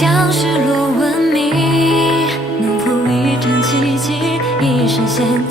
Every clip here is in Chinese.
将失落文明能否一场奇迹一闪现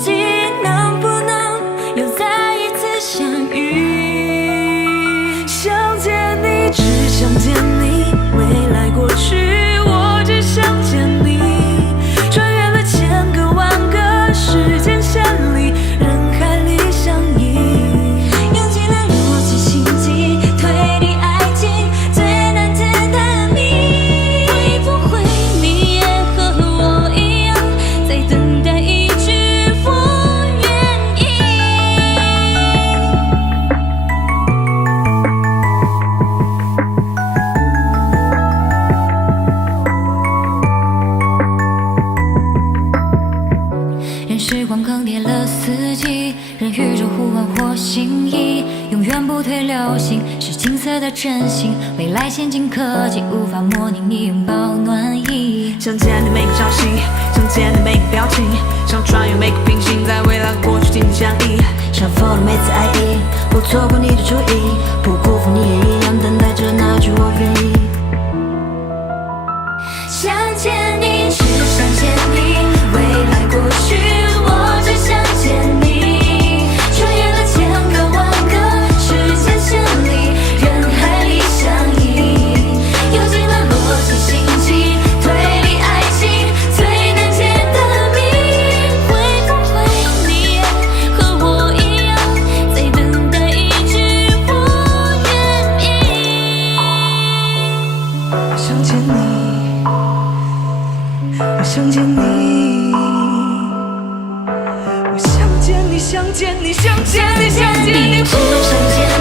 的四季，任宇宙呼唤我心意，永远不退。流星是金色的真心，未来先进科技无法模拟你拥抱暖意。想见你每个朝夕，想见你每个表情，想穿越每个平行，在未来和过去紧紧相依。想 follow 每次爱意，不错过你的注意，不辜负你。想见你我想见你想见你想见你想见你只想见你。